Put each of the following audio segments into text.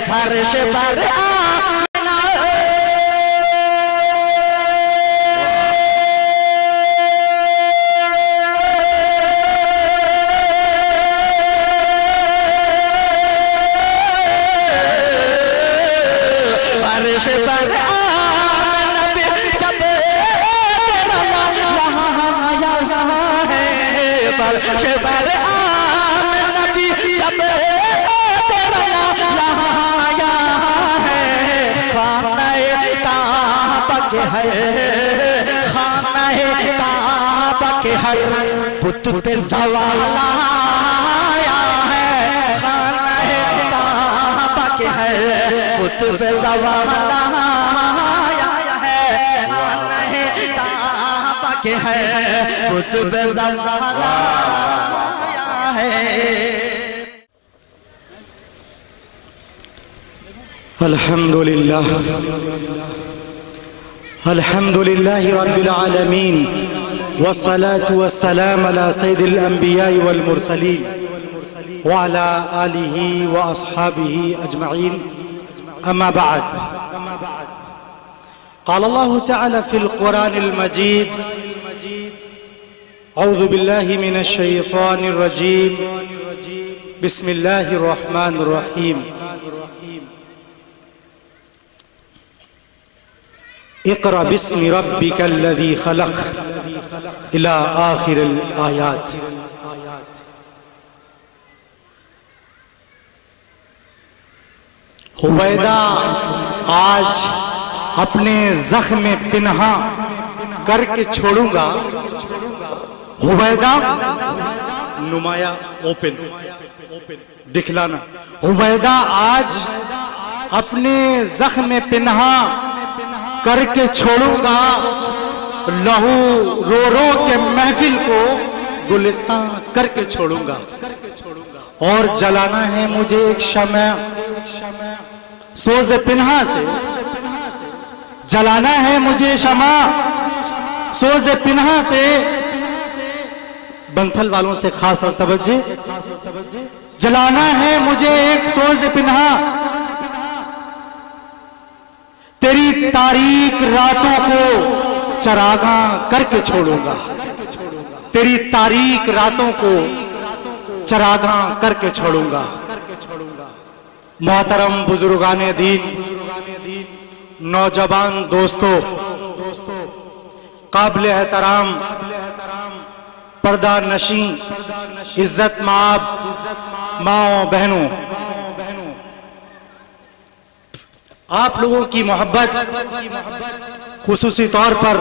फर्श पर फर्श पर नबी जब तेरा यहाँ है फर्श पर नबी जब तेरा यहाँ है खाने काबा के है खाने काबा के हर बुत पे सवाल आया है खाने काबा के हर बुत पे सवाल आया है खाने काबा के है बुत पे सवाल आया है। अल्हम्दुलिल्लाह अल्हम्दुलिल्लाह रब्बिल आलमीन वस्सलातु वस्सलाम अला सय्यिदिल अंबिया वल मुरसलीन व अला आलिहि व अस्हाबिहि अजमईन अम्मा बाद क़ाल अल्लाहु तआला फ़िल क़ुरानिल मजीद औज़ु बिल्लाहि मिनश शैतानिर रजीम बिस्मिल्लाहिर रहमानिर रहीम इक़रा बिस्मि रब्बिकल्लज़ी ख़लक़ इला आखिरिल आयात। हुवैदा आज अपने ज़ख्म पिन्हा करके छोड़ूंगा। हुवैदा नुमाया ओपन दिखलाना। हुवैदा आज अपने ज़ख्म पिन्हा करके छोड़ूंगा। लहू रो रो के महफिल को गुलिस्तान करके छोड़ूंगा। और जलाना है मुझे एक शम्मा सोज़े पिन्हा से जलाना है मुझे शम्मा सोज़े पिन्हा से। बंथल वालों से खास और तवज्जो जलाना है मुझे एक सोज़े पिन्हा। तेरी तारीक रातों को चरागा करके छोड़ूंगा। तेरी तारीक रातों को चरागा करके छोड़ूंगा। मोहतरम बुजुर्गाने दीन, नौजवान दोस्तों, काबिल एहतराम पर्दा नशी इज्जत माब माओ बहनों, आप लोगों की मोहब्बत खुसूसी तौर पर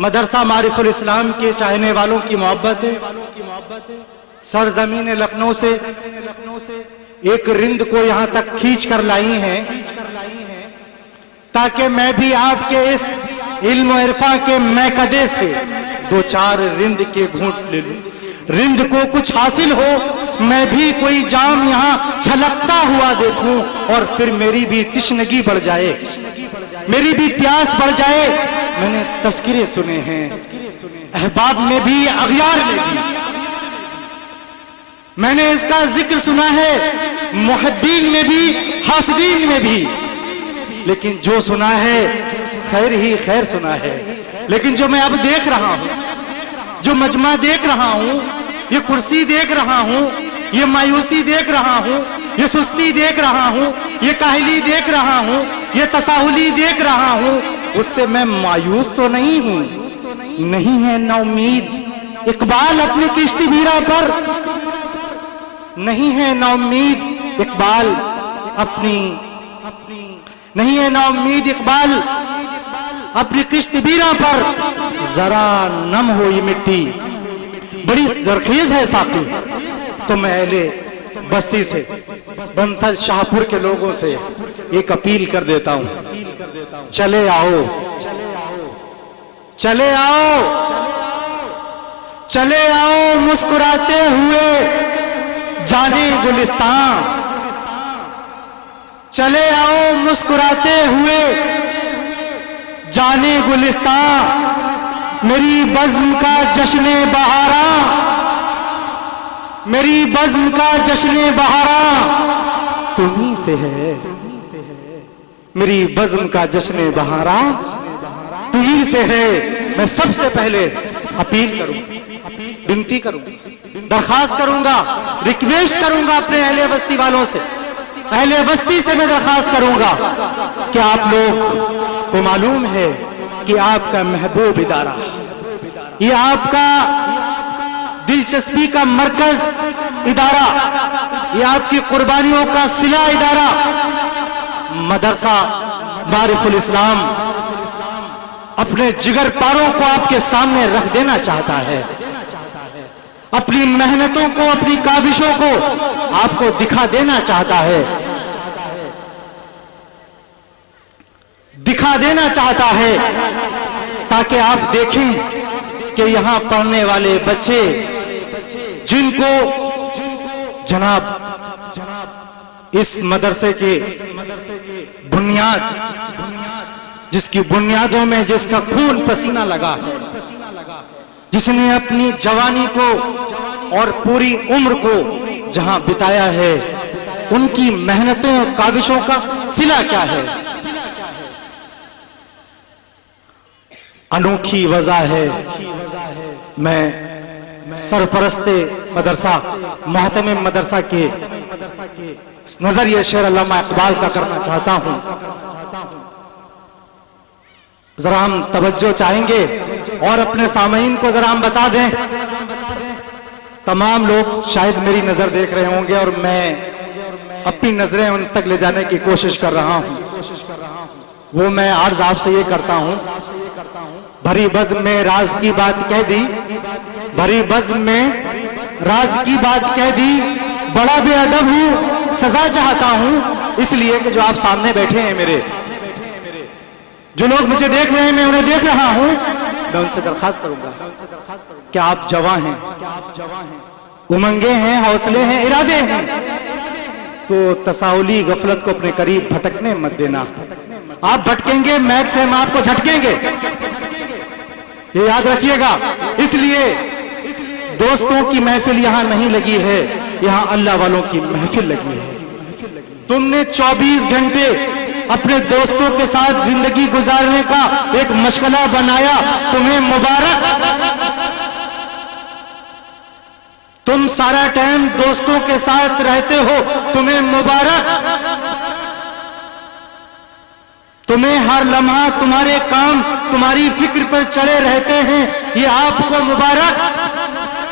मदरसा मारिफुल इस्लाम के चाहने वालों की मोहब्बत है। सरजमीन लखनऊ से एक रिंद को यहाँ तक खींच कर लाई हैं ताकि मैं भी आपके इस इल्म और इरफा के मैकदे से दो चार रिंद के घूंट ले लूं। रिंद को कुछ हासिल हो, मैं भी कोई जाम यहाँ छलकता हुआ देखूं और फिर मेरी भी तिश्नगी बढ़ जाए, मेरी भी प्यास बढ़ जाए। मैंने तस्किरे सुने हैं अहबाब में भी अगयार में भी, मैंने इसका जिक्र सुना है मुहब्बीन में भी हासिदीन में भी, लेकिन जो सुना है खैर ही खैर सुना है। लेकिन जो मैं अब देख रहा हूं, जो मजमा देख रहा हूं, ये कुर्सी देख रहा हूं, ये मायूसी देख रहा हूं, ये सुस्ती देख रहा हूं, ये काहली देख रहा हूं, ये तसाहुली देख रहा हूं, उससे मैं मायूस तो नहीं हूं। नहीं है ना उम्मीद इकबाल अपनी किश्ती मीरा पर, नहीं है ना उम्मीद इकबाल अपनी, नहीं है ना उम्मीद इकबाल अपनी किश्ती बीरा पर। जरा नम हो ये मिट्टी, बड़ी जरखेज है साकी। तो मैं अहले बस्ती से, बंथल शाहपुर के लोगों से एक अपील कर देता हूं, चले आओ, चले आओ, चले आओ मुस्कुराते हुए जाने गुलिस्तान। चले आओ मुस्कुराते हुए जाने गुलिस्तान। मेरी बज़्म का जश्न बहारा, मेरी बज़्म का जश्न बहारा तुम्ही से है, मेरी बज़्म का जश्न बहारा तुम्ही से है। मैं सबसे पहले अपील करूं, विनती करूं, दरखास्त करूंगा, रिक्वेस्ट करूंगा अपने अहले बस्ती वालों से, अहले बस्ती से मैं दरखास्त करूंगा कि आप लोग को मालूम है कि आपका महबूब इदारा, ये आपका दिलचस्पी का मरकज इदारा, ये आपकी कुर्बानियों का सिला इदारा मदरसा मारिफुल इस्लाम अपने जिगर पारों को आपके सामने रख देना चाहता है, अपनी मेहनतों को, अपनी काविशों को आपको दिखा देना चाहता है, दिखा देना चाहता है, ताकि आप देखें कि यहां पढ़ने वाले बच्चे जिनको जनाब इस मदरसे के बुनियाद, जिसकी बुनियादों में जिसका खून पसीना लगा है, जिसने अपनी जवानी को और पूरी उम्र को जहां बिताया है, उनकी मेहनतों और काविशों का सिला क्या है? अनोखी वजह है। मैं सरपरस्ते मदरसा, मोहतमिम मदरसा के नजरिए शेर अल्लामा इकबाल का करना चाहता हूं। जरा हम तवज्जो चाहेंगे और अपने सामईन को जरा हम बता दें। तमाम लोग शायद मेरी नजर देख रहे होंगे और मैं अपनी नजरें उन तक ले जाने की कोशिश कर रहा हूं। वो मैं अर्ज आपसे ये करता हूं, भरी बज़्म में राज की बात कह दी, भरी बज़्म में राज की बात कह दी, बड़ा बेअदब हूं, सजा चाहता हूं, इसलिए कि जो आप सामने बैठे हैं, मेरे जो लोग मुझे देख रहे हैं, मैं उन्हें देख रहा हूं, मैं उनसे दरखास्त करूंगा कि आप जवां हैं, उमंगे हैं, हौसले हैं, इरादे हैं, तो तसाउली गफलत को अपने करीब भटकने मत देना। आप भटकेंगे, मैक से हम आपको झटकेंगे, ये याद रखिएगा। इसलिए दोस्तों की महफिल यहां नहीं लगी है, यहां अल्लाह वालों की महफिल लगी है। तुमने 24 घंटे अपने दोस्तों के साथ जिंदगी गुजारने का एक मशगला बनाया, तुम्हें मुबारक। तुम सारा टाइम दोस्तों के साथ रहते हो, तुम्हें मुबारक। तुम्हें हर लम्हा तुम्हारे काम, तुम्हारी फिक्र पर चढ़े रहते हैं, ये आपको मुबारक।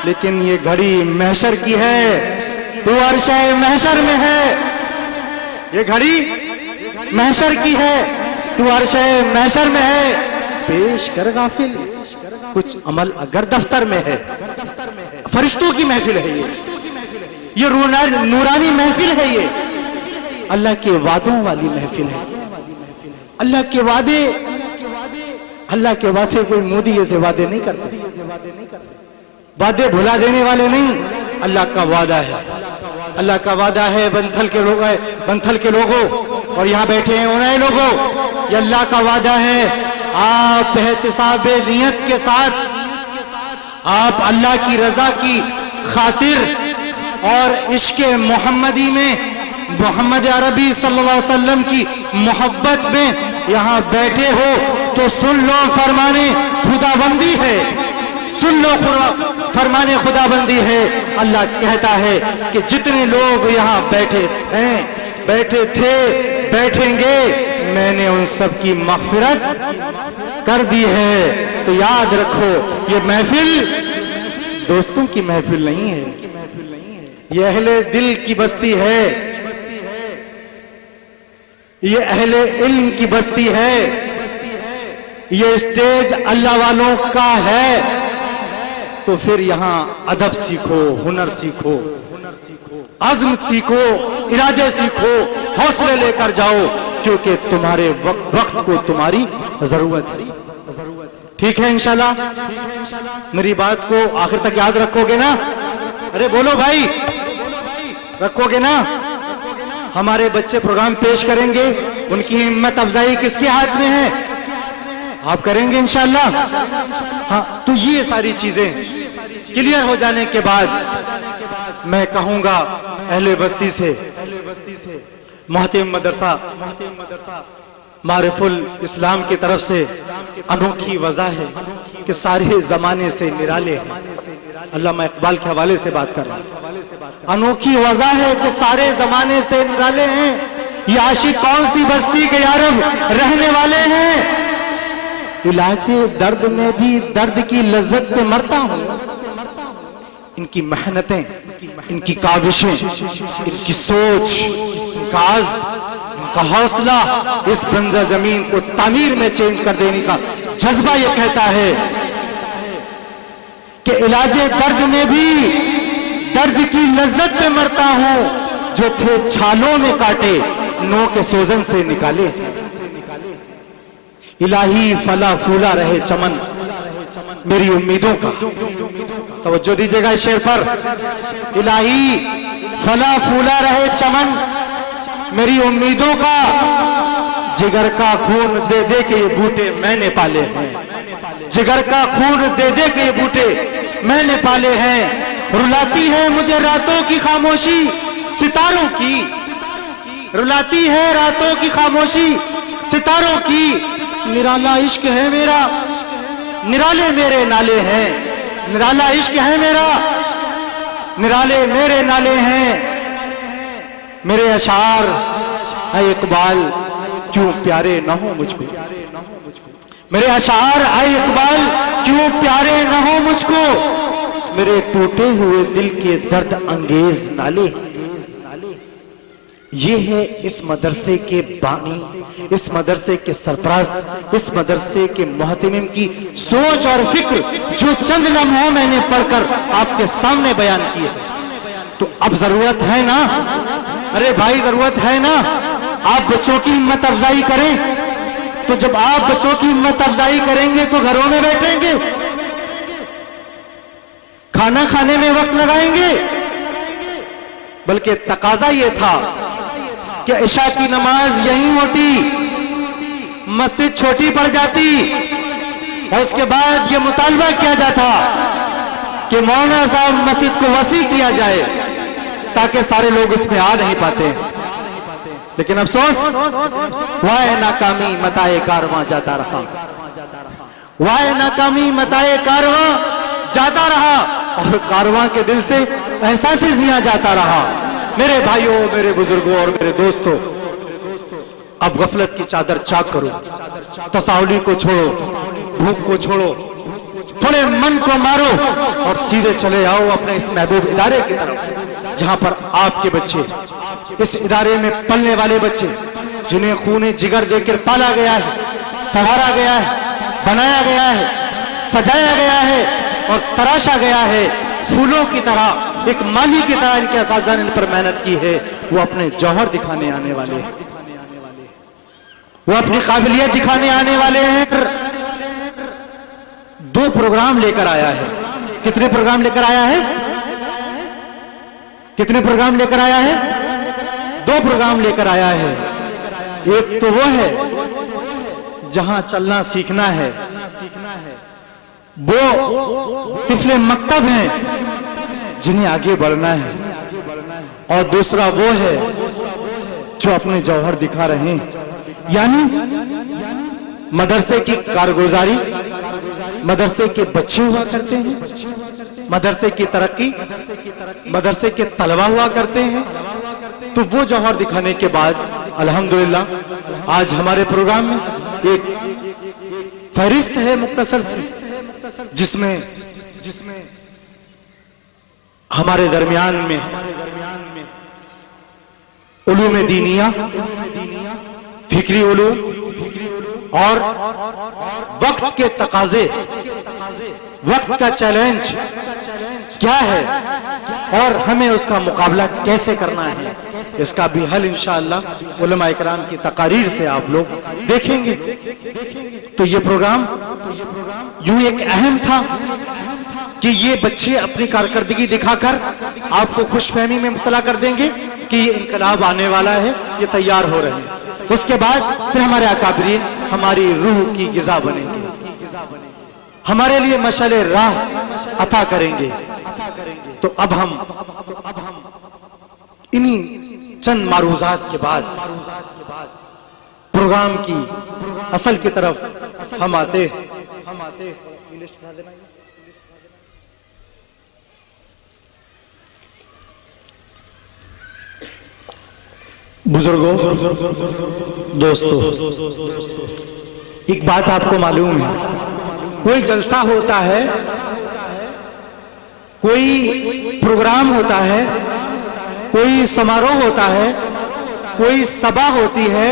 लेकिन ये घड़ी महशर की है, तू अर्शे महशर में है। ये घड़ी महशर की है, तू अर्शे महशर में है। पेश कर गाफिल कुछ अमल अगर दफ्तर में है। फरिश्तों की महफिल है ये नूरानी महफिल है, ये अल्लाह के वादों वाली महफिल है। अल्लाह के वादे, अल्लाह के वादे कोई मोदी जैसे वादे नहीं करते, वादे भुला देने वाले नहीं। अल्लाह का वादा है, अल्लाह का वादा है। बंथल के लोग, बंथल के लोगों और यहाँ बैठे हैं उन्हें लोगों, ये अल्लाह का वादा है। आप एहतिसाब नियत के साथ, आप अल्लाह की रजा की खातिर और इश्क़ मोहम्मदी में, मोहम्मद अरबी सल्लल्लाहु अलैहि वसल्लम की मोहब्बत में यहाँ बैठे हो, तो सुन लो फरमाने खुदाबंदी है, सुन लो फरमाने खुदाबंदी है। अल्लाह कहता है कि जितने लोग यहाँ बैठे थे, बैठेंगे, मैंने उन सब की मग़फ़िरत कर दी है। तो याद रखो, ये महफिल दोस्तों की महफिल नहीं है, ये अहले दिल की बस्ती है, ये अहले इल्म की बस्ती है, ये स्टेज अल्लाह वालों का है। तो फिर यहाँ अदब सीखो, हुनर सीखो, अज़्म सीखो, इरादे सीखो, हौसले लेकर जाओ, क्योंकि तुम्हारे वक्त को तुम्हारी जरूरत है। ठीक है इंशाल्लाह? मेरी बात को आखिर तक याद रखोगे ना? अरे बोलो भाई, रखोगे ना? हमारे बच्चे प्रोग्राम पेश करेंगे, उनकी हिम्मत अफजाई किसके हाथ में है? आप करेंगे इंशाल्लाह। हाँ, तो ये सारी चीजें क्लियर हो जाने के बाद मैं कहूंगा अहले बस्ती से मोहतरम मदरसा मारिफुल इस्लाम की तरफ से अनोखी वजह है कि सारे जमाने से निराले हैं। अल्लामा इकबाल के हवाले से बात कर रहा हूं। अनोखी वजह है कि सारे जमाने से निराले हैं। ये आशिक कौन सी बस्ती के यारब रहने वाले हैं। इलाजे दर्द में भी दर्द की लज्जत पे मरता हूं। इनकी मेहनतें, इनकी काविशें, इनकी सोच, इनका आज़्म, इनका हौसला इस बंजर जमीन को तामीर में चेंज कर देने का जज्बा ये कहता है कि इलाजे दर्द में भी दर्द की लज्जत पे मरता हूं। जो थे छालों में काटे नो के सोजन से निकाले। इलाही फला फूला रहे चमन मेरी उम्मीदों का। तवज्जो दीजिएगा इस शेर पर। इलाही फला फूला रहे चमन मेरी उम्मीदों का। जिगर का खून दे दे के ये बूटे मैंने पाले हैं। जिगर का खून दे दे के ये बूटे मैंने पाले हैं। रुलाती है मुझे रातों की खामोशी सितारों की। रुलाती है रातों की खामोशी सितारों की। निराला इश्क है मेरा, निराले मेरे नाले हैं। निराला इश्क है मेरा, निराले मेरे नाले हैं। मेरे अशार ऐ इकबाल क्यों प्यारे न हो मुझको। मेरे अशार ऐ इकबाल क्यों प्यारे न हो मुझको। मेरे टूटे हुए दिल के दर्द अंगेज नाले। ये है इस मदरसे के बानी, इस मदरसे के सरपरस्त, इस मदरसे के मोहतमिम की सोच और फिक्र जो चंद लम्हों मैंने पढ़कर आपके सामने बयान की है। तो अब जरूरत है ना, अरे भाई जरूरत है ना, आप बच्चों की हिम्मत अफजाई करें। तो जब आप बच्चों की हिम्मत अफजाई करेंगे तो घरों में बैठेंगे, खाना खाने में वक्त लगाएंगे। बल्कि तकाजा ये था कि इशा की नमाज यहीं होती, मस्जिद छोटी पड़ जाती और उसके बाद ये मुतालबा किया जाता कि मौलाना साहब मस्जिद को वसी किया जाए ताकि सारे लोग इसमें आ नहीं पाते। लेकिन अफसोस वाह नाकामी मताए कारवां जाता रहा। वाह नाकामी मताए कारवां जाता रहा और कारवां के दिल से एहसास जिया जाता रहा। मेरे भाइयों, मेरे बुजुर्गों और मेरे दोस्तों, अब गफलत की चादर चाक करो, तसाहुली को छोड़ो, भूख को छोड़ो, थोड़े मन को मारो और सीधे चले आओ अपने इस महबूब इदारे की तरफ जहां पर आपके बच्चे, इस इदारे में पलने वाले बच्चे जिन्हें खूने जिगर देकर पाला गया है, संवारा गया है, बनाया गया है, सजाया गया है और तराशा गया है, फूलों की तरह, एक माली की तरह इनके असाज़ा ने इन पर मेहनत की है। वो अपने जौहर दिखाने आने वाले हैं, वो अपनी काबिलियत दिखाने आने वाले हैं। 2 प्रोग्राम लेकर आया है। कितने प्रोग्राम लेकर आया है? कितने प्रोग्राम लेकर आया है? 2 प्रोग्राम लेकर आया है। एक तो वो है जहां चलना सीखना है, वो तिफले मकतब हैं जिन्हें आगे बढ़ना है, और दूसरा वो है जो अपने जौहर दिखा रहे हैं, यानी मदरसे की कारगुजारी, मदरसे के बच्चे हुआ करते हैं, मदरसे की तरक्की, मदरसे के तलबा हुआ करते हैं। तो वो जौहर दिखाने के बाद अल्हम्दुलिल्लाह आज हमारे प्रोग्राम में एक फहरिस्त है मुख्तसर सी, जिसमें हमारे दरमियान में उलूम दीनिया, फिक्री उलूम और वक्त के तकाजे, वक्त का चैलेंज क्या है और हमें उसका मुकाबला कैसे करना है, इसका भी हल इंशाअल्लाह उलमा इकराम की तकारीर से आप लोग देखेंगे। तो ये प्रोग्राम यूं एक अहम था कि ये बच्चे अपनी कारकर्दगी दिखाकर आपको खुशफहमी में मुब्तला कर देंगे कि ये इनकलाब आने वाला है, ये तैयार हो रहे हैं। उसके बाद फिर हमारे अकाबरीन हमारी रूह की गिज़ा बनेंगे, हमारे लिए मशाले राह अता करेंगे। तो अब हम इन्हीं चंद मारूजात के बाद प्रोग्राम की असल की तरफ हम आते। बुजुर्गों, दोस्तों, एक बात आपको मालूम है, कोई जलसा होता है, कोई प्रोग्राम होता है, कोई समारोह होता है, कोई सभा होती है,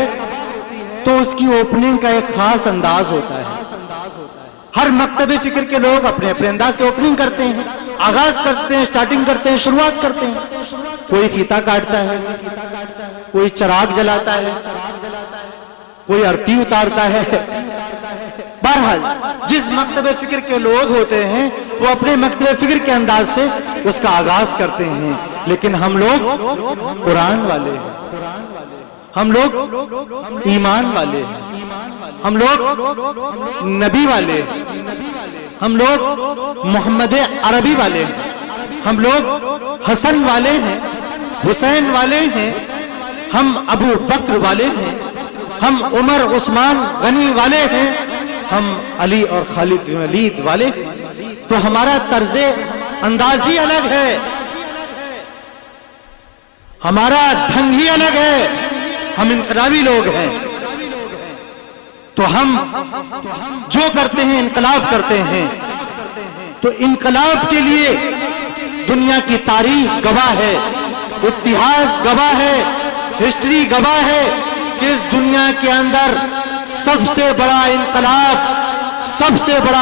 तो उसकी ओपनिंग का एक खास अंदाज होता है। हर मकतबे फिक्र के लोग अपने अपने अंदाज से ओपनिंग करते हैं, आगाज करते हैं, स्टार्टिंग करते हैं, शुरुआत करते हैं। कोई फीता काटता है, कोई चिराग जलाता है, कोई आरती उतारता है। बहरहाल जिस मकतबे फिक्र के लोग होते हैं वो अपने मकतबे फिक्र के अंदाज से उसका आगाज करते हैं। लेकिन हम लोग कुरान वाले हैं, हम लोग ईमान वाले हैं, हम लोग नबी वाले हैं, हम लोग मोहम्मद अरबी वाले हैं, हम लोग हसन वाले हैं, हुसैन वाले हैं, हम अबू बकर वाले हैं, हम उमर उस्मान गनी वाले हैं, हम अली और खालिद बिन वलीद वाले। तो हमारा तर्जे अंदाज ही अलग है, हमारा ढंग ही अलग है, हम इनकलाबी लोग हैं। तो हम जो करते हैं इनकलाब करते हैं। तो इनकलाब के लिए दुनिया की तारीख गवाह है, इतिहास गवाह है, हिस्ट्री गवाह है कि इस दुनिया के अंदर सबसे बड़ा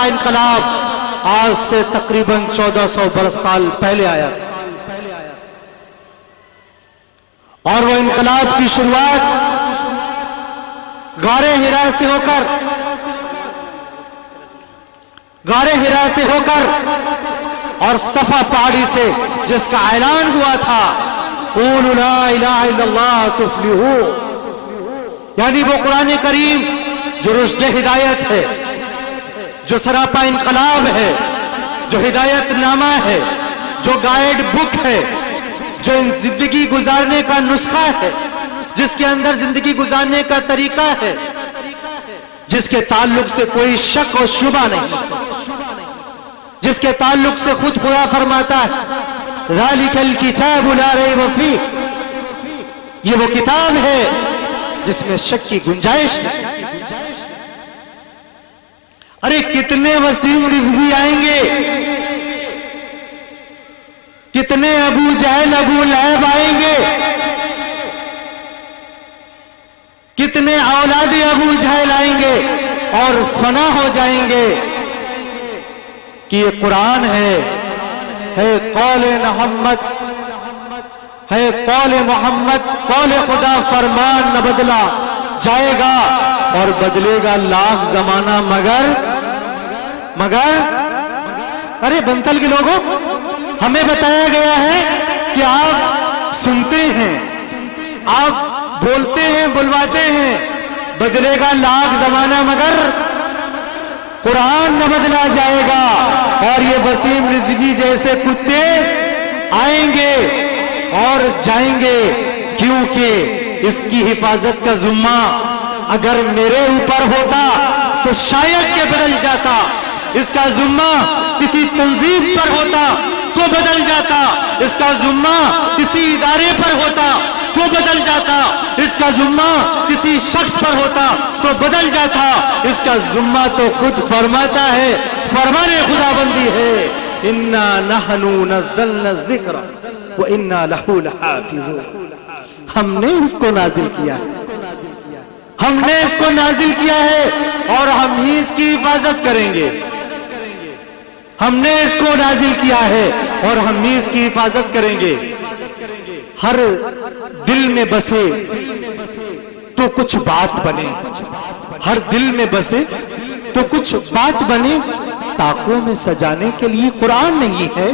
इनकलाब आज से तकरीबन 1400 बरस साल पहले आया था। और वो इनकलाब की शुरुआत गारे हिरा से होकर और सफा पहाड़ी से जिसका ऐलान हुआ था, क़ूलू ला इलाहा इल्लल्लाह तुफ्लिहू, यानी वो कुरान करीम जो रुश्द हिदायत है, जो सरापा इनकलाब है, जो हिदायत नामा है, जो गाइड बुक है, जो जिंदगी गुजारने का नुस्खा है, जिसके अंदर जिंदगी गुजारने का तरीका है, जिसके ताल्लुक से कोई शक और शुबा नहीं, जिसके ताल्लुक से खुद खुदा फरमाता है ज़ालिकल किताबु ला रैब फीह, ये वो किताब है जिसमें शक की गुंजाइश नहीं। अरे कितने वसीम रिज़वी आएंगे, कितने अबू जहल अबू लहब आएंगे, कितने औलादे अबू जहल आएंगे और फना हो जाएंगे कि ये कुरान है कौले मोहम्मद, है कौले मोहम्मद, कौले खुदा, फरमान न बदला जाएगा और बदलेगा लाख जमाना मगर अरे बंतल के लोगों, हमें बताया गया है कि आप सुनते हैं, आप बोलते हैं, बुलवाते हैं, बदलेगा लाख जमाना मगर कुरान न बदला जाएगा। और ये वसीम रिज़वी जैसे कुत्ते आएंगे और जाएंगे, क्योंकि इसकी हिफाजत का जिम्मा अगर मेरे ऊपर होता तो शायद के बदल जाता, इसका जिम्मा किसी तंजीम पर होता तो बदल जाता, इसका जिम्मा किसी इदारे पर होता तो बदल जाता, इसका जिम्मा किसी शख्स पर होता तो बदल जाता, इसका जिम्मा तो खुद फरमाता है, फरमाने खुदाबंदी है, इन्ना नहनु नज़्ज़लना ज़िक्रा व इन्ना लहू लहाफ़िज़ून। हमने इसको नाजिल किया है, हमने इसको नाजिल किया है और हम ही इसकी हिफाजत करेंगे। हमने इसको नाजिल किया है और हम ही इसकी हिफाजत करेंगे। हर दिल में बसे तो कुछ बात बने, हर दिल में बसे तो कुछ बात बने। ताकों में सजाने के लिए कुरान नहीं है,